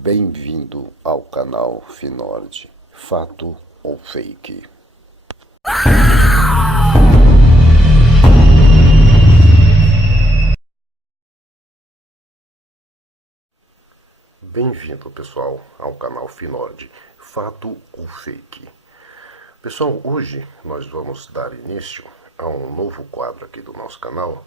Bem-vindo ao canal Finord, fato ou fake? Bem-vindo, pessoal, ao canal Finord, fato ou fake? Pessoal, hoje nós vamos dar início a um novo quadro aqui do nosso canal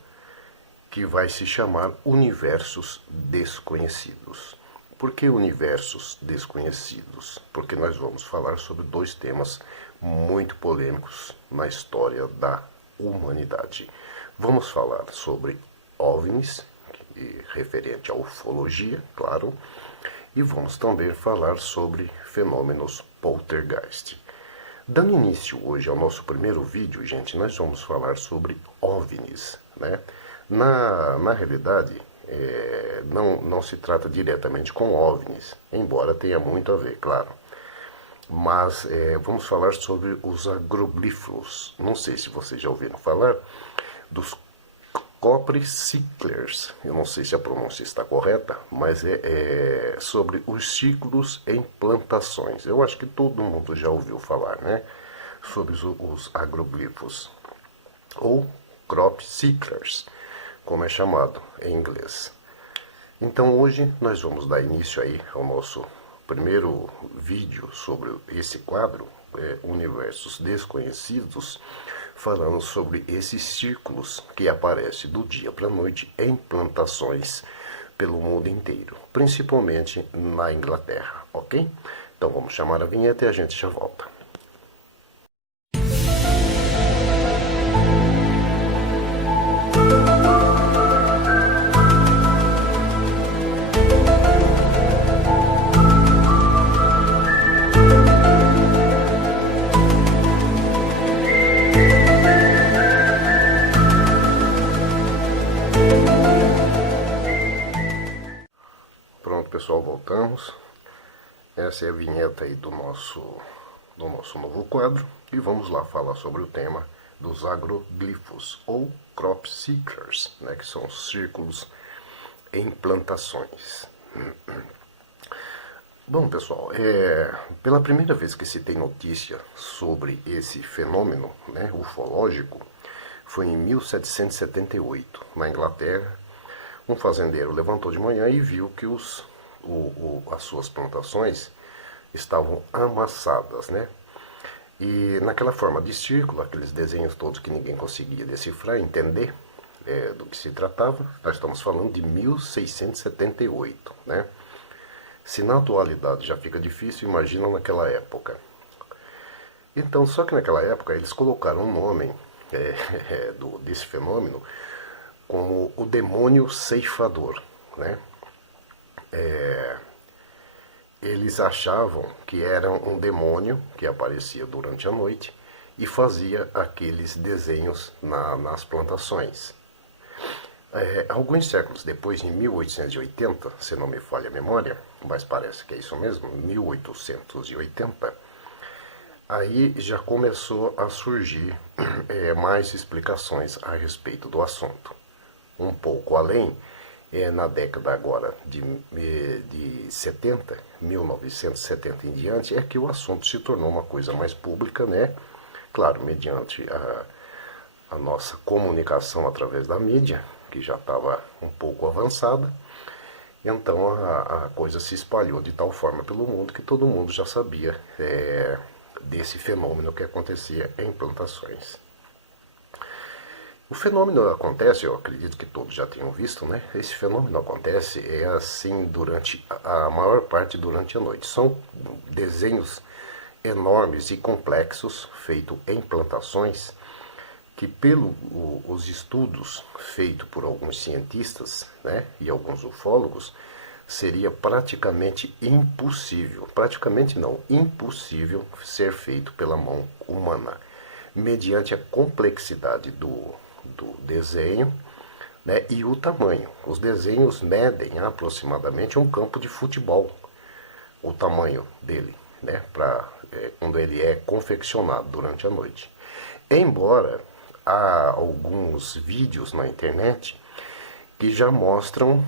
que vai se chamar Universos Desconhecidos. Por que universos desconhecidos? Porque nós vamos falar sobre dois temas muito polêmicos na história da humanidade. Vamos falar sobre OVNIs, referente à ufologia, claro, e vamos também falar sobre fenômenos poltergeist. Dando início hoje ao nosso primeiro vídeo, gente, nós vamos falar sobre OVNIs, né? Na realidade, não se trata diretamente com OVNIs, embora tenha muito a ver, claro. Mas vamos falar sobre os agroglifos. Não sei se vocês já ouviram falar dos copriciclers. Eu não sei se a pronúncia está correta, mas é sobre os ciclos em plantações. Eu acho que todo mundo já ouviu falar, né? Sobre os agroglifos, ou crop cyclers, como é chamado em inglês. Então hoje nós vamos dar início aí ao nosso primeiro vídeo sobre esse quadro, Universos Desconhecidos, falando sobre esses círculos que aparecem do dia para a noite em plantações pelo mundo inteiro, principalmente na Inglaterra, ok? Então vamos chamar a vinheta e a gente já volta. Pronto, pessoal, voltamos. Essa é a vinheta aí do nosso novo quadro. E vamos lá falar sobre o tema dos agroglifos, ou crop seekers, né, que são círculos em plantações. Bom, pessoal, pela primeira vez que se tem notícia sobre esse fenômeno, né, ufológico, foi em 1778, na Inglaterra. Um fazendeiro levantou de manhã e viu que as suas plantações estavam amassadas, né? E naquela forma de círculo, aqueles desenhos todos que ninguém conseguia decifrar, entender do que se tratava, nós estamos falando de 1678, né? Se na atualidade já fica difícil, imagina naquela época. Então, só que naquela época eles colocaram um nome desse fenômeno como o demônio ceifador, né? Eles achavam que era um demônio que aparecia durante a noite e fazia aqueles desenhos nas plantações. Alguns séculos depois, em 1880, se não me falha a memória, mas parece que é isso mesmo, 1880, aí já começou a surgir mais explicações a respeito do assunto. Um pouco além, na década agora de 70, 1970 em diante, é que o assunto se tornou uma coisa mais pública, né? Claro, mediante a nossa comunicação através da mídia, que já estava um pouco avançada. Então a coisa se espalhou de tal forma pelo mundo que todo mundo já sabia desse fenômeno que acontecia em plantações. O fenômeno acontece, eu acredito que todos já tenham visto, né? Esse fenômeno acontece assim durante a maior parte durante a noite. São desenhos enormes e complexos feitos em plantações que, pelos estudos feitos por alguns cientistas, né, e alguns ufólogos, seria praticamente impossível, praticamente não, impossível ser feito pela mão humana, mediante a complexidade do desenho, né, e o tamanho. Os desenhos medem aproximadamente um campo de futebol, o tamanho dele, né, quando ele é confeccionado durante a noite. Embora há alguns vídeos na internet que já mostram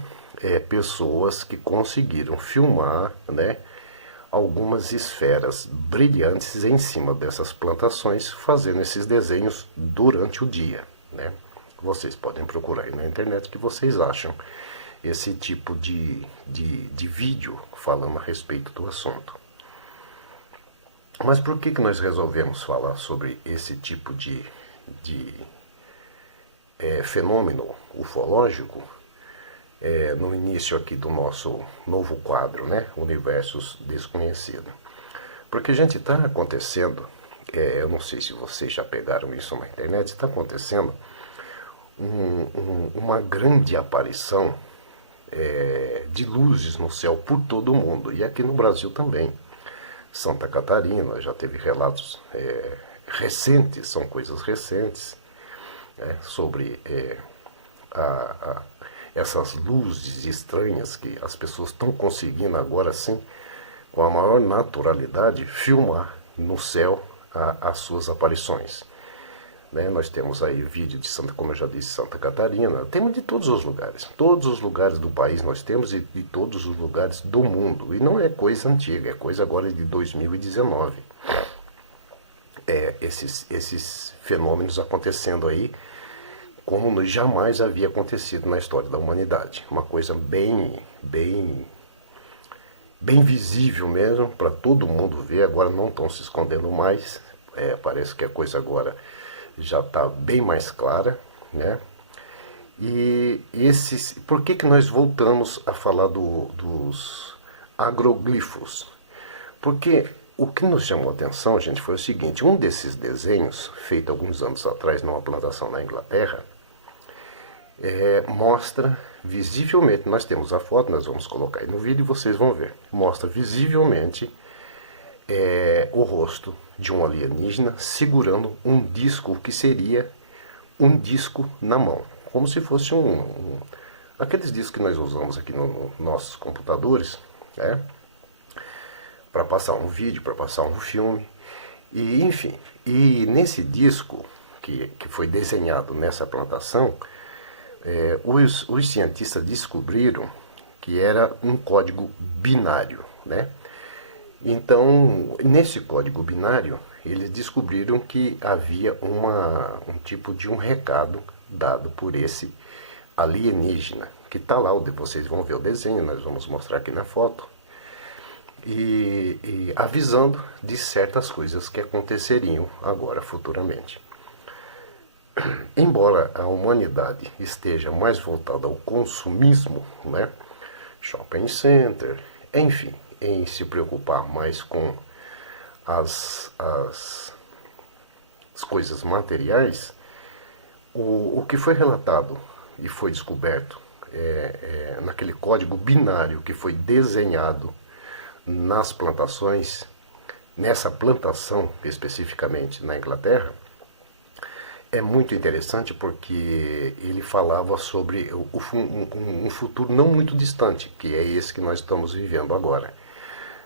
pessoas que conseguiram filmar, né, algumas esferas brilhantes em cima dessas plantações, fazendo esses desenhos durante o dia, né? Vocês podem procurar aí na internet que vocês acham esse tipo de vídeo falando a respeito do assunto. Mas por que nós resolvemos falar sobre esse tipo de fenômeno ufológico no início aqui do nosso novo quadro, né? Universos Desconhecidos? Porque, gente, está acontecendo, eu não sei se vocês já pegaram isso na internet, está acontecendo uma grande aparição de luzes no céu por todo o mundo, e aqui no Brasil também. Santa Catarina já teve relatos recentes, são coisas recentes, sobre essas luzes estranhas que as pessoas estão conseguindo agora sim, com a maior naturalidade, filmar no céu as suas aparições. Né? Nós temos aí vídeo de como eu já disse, Santa Catarina, temos de todos os lugares do país nós temos, e de todos os lugares do mundo, e não é coisa antiga, é coisa agora de 2019. Esses fenômenos acontecendo aí como jamais havia acontecido na história da humanidade, uma coisa bem visível mesmo, para todo mundo ver. Agora não estão se escondendo mais, parece que a coisa agora já está bem mais clara, né? E por que nós voltamos a falar dos agroglifos? Porque o que nos chamou a atenção, gente, foi o seguinte: um desses desenhos, feito alguns anos atrás numa plantação na Inglaterra, mostra visivelmente, nós temos a foto, nós vamos colocar aí no vídeo e vocês vão ver, mostra visivelmente o rosto de um alienígena segurando um disco, que seria um disco na mão, como se fosse aqueles discos que nós usamos aqui nos nossos computadores, para passar um vídeo, para passar um filme, e enfim. E nesse disco que foi desenhado nessa plantação, os cientistas descobriram que era um código binário, né? Então, nesse código binário, eles descobriram que havia um tipo de um recado dado por esse alienígena, que está lá, vocês vão ver o desenho, nós vamos mostrar aqui na foto, e avisando de certas coisas que aconteceriam agora, futuramente. Embora a humanidade esteja mais voltada ao consumismo, né, shopping center, enfim, em se preocupar mais com as coisas materiais, o que foi relatado e foi descoberto naquele código binário que foi desenhado nas plantações, nessa plantação especificamente na Inglaterra, é muito interessante, porque ele falava sobre um futuro não muito distante, que é esse que nós estamos vivendo agora,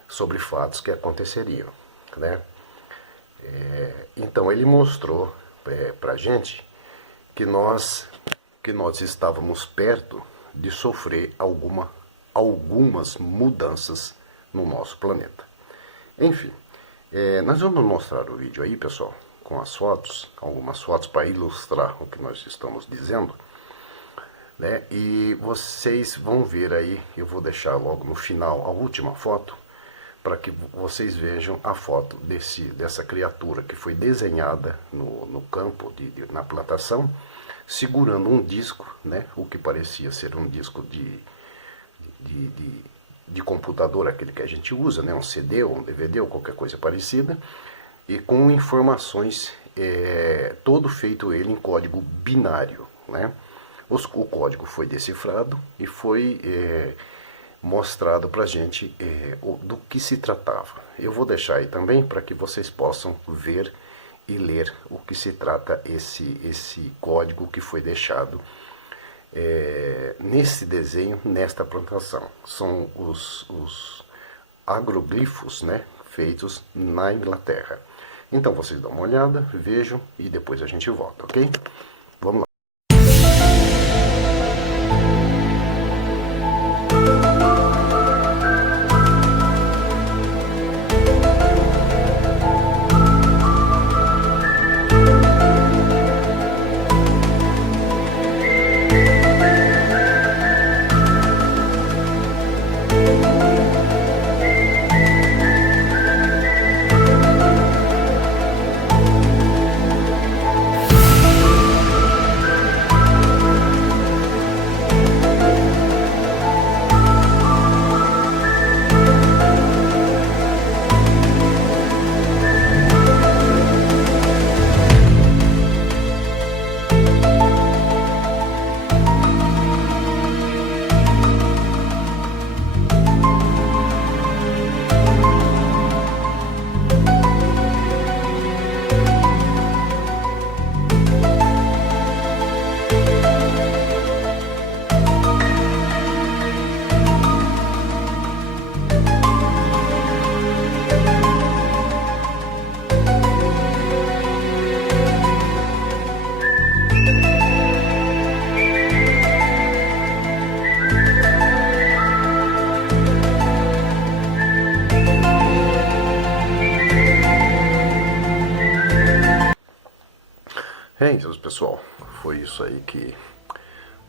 sobre fatos que aconteceriam, né? Então ele mostrou para a gente que nós estávamos perto de sofrer algumas mudanças no nosso planeta. Enfim, nós vamos mostrar o vídeo aí, pessoal, com as fotos, algumas fotos para ilustrar o que nós estamos dizendo, né? E vocês vão ver aí, eu vou deixar logo no final a última foto, para que vocês vejam a foto dessa criatura que foi desenhada no campo, na plantação, segurando um disco, né? O que parecia ser um disco de computador, aquele que a gente usa, né? Um CD ou um DVD ou qualquer coisa parecida, e com informações, todo feito ele em código binário, né? O código foi decifrado e foi mostrado para a gente do que se tratava. Eu vou deixar aí também para que vocês possam ver e ler o que se trata esse código que foi deixado nesse desenho, nesta plantação. São os agroglifos, né, feitos na Inglaterra. Então vocês dão uma olhada, vejam e depois a gente volta, ok? Vamos lá. Então, pessoal, foi isso aí que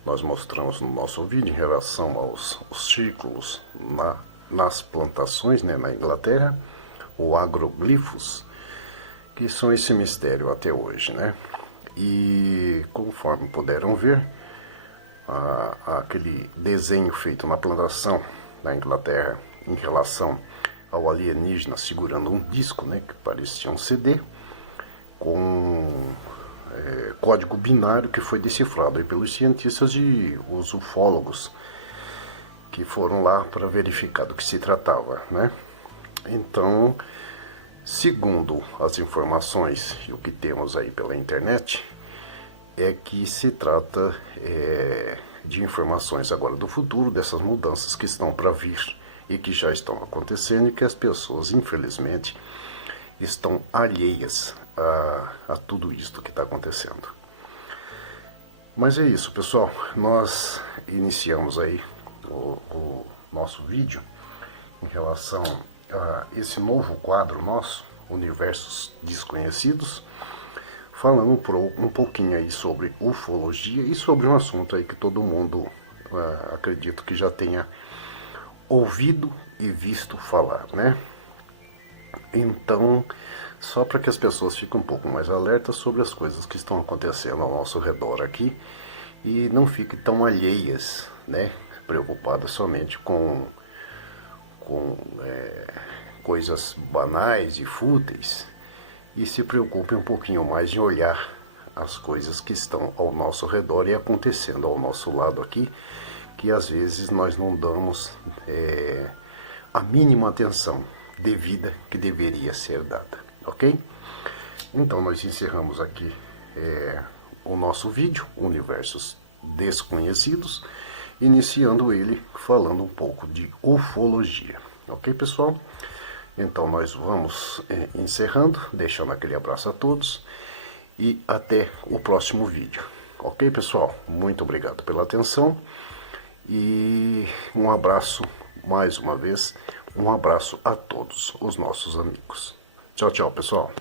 nós mostramos no nosso vídeo em relação aos círculos nas plantações, né, na Inglaterra, o agroglifos, que são esse mistério até hoje, né? E conforme puderam ver, aquele desenho feito na plantação da Inglaterra em relação ao alienígena segurando um disco, né, que parecia um CD, com código binário que foi decifrado aí pelos cientistas e os ufólogos que foram lá para verificar do que se tratava, né? Então, segundo as informações e o que temos aí pela internet, é que se trata de informações agora do futuro, dessas mudanças que estão para vir e que já estão acontecendo e que as pessoas, infelizmente, estão alheias a tudo isto que está acontecendo. Mas é isso, pessoal. Nós iniciamos aí o nosso vídeo em relação a esse novo quadro nosso, Universos Desconhecidos, falando um pouquinho aí sobre ufologia e sobre um assunto aí que todo mundo, acredito que já tenha ouvido e visto falar, né? Então, só para que as pessoas fiquem um pouco mais alertas sobre as coisas que estão acontecendo ao nosso redor aqui e não fiquem tão alheias, né, preocupadas somente com coisas banais e fúteis, e se preocupem um pouquinho mais em olhar as coisas que estão ao nosso redor e acontecendo ao nosso lado aqui, que às vezes nós não damos a mínima atenção devida que deveria ser dada, ok? Então nós encerramos aqui o nosso vídeo, Universos Desconhecidos, iniciando ele falando um pouco de ufologia, ok, pessoal? Então nós vamos encerrando, deixando aquele abraço a todos e até o próximo vídeo, ok, pessoal? Muito obrigado pela atenção e um abraço mais uma vez. Um abraço a todos os nossos amigos. Tchau, tchau, pessoal.